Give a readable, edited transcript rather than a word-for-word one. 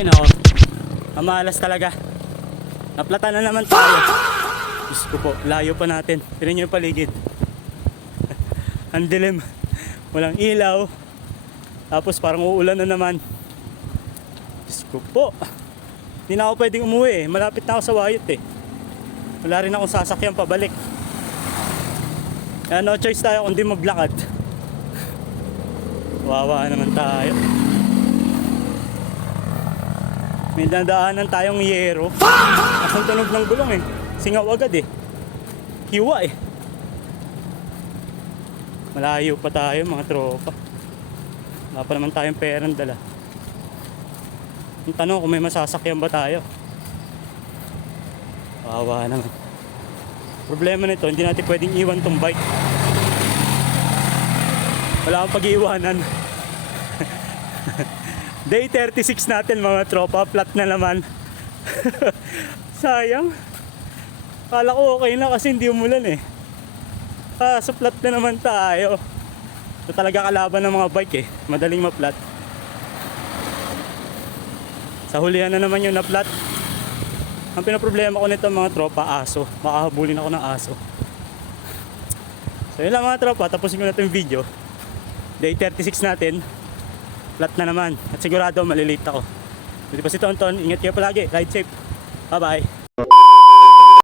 Ay nako, amalas talaga. Naplata na naman tayo. Diyos ko po, layo pa natin. Tignan nyo yung paligid. Ang dilim. Walang ilaw. Tapos parang uulan na naman. Diyos ko po. Hindi na ako pwedeng umuwi eh. Malapit na ako sa Wayot eh. Wala rin akong sasakyan pabalik. Kaya no choice tayo kundi maglakad. Wawa naman tayo. May dadaanan tayong yero. Asang tunog ng gulong eh. Singaw agad eh. Hiwa eh. Malayo pa tayo mga tropa. Wala pa naman tayong perang dala. Yung tanong kung may masasakyan ba tayo. Wawa naman. Problema nito, hindi natin pwedeng iwan tong bike. Wala akong pag-iwanan. Day 36 natin mga tropa, flat na naman. Sayang. Kala ko okay na kasi hindi umulan eh. Kaso flat na naman tayo. Ito talaga kalaban ng mga bike eh. Madaling ma-flat. Sa hulihan na naman yung na-flat. Ang pinaproblema ko nito mga tropa, aso. Makahabulin ako ng aso. So yun lang mga tropa, tapusin ko na itong video. Day 36 natin. Flat na naman. At sigurado malilate ako. Hindi pa si Tonton, ingat kayo palagi. Ride safe. Bye bye.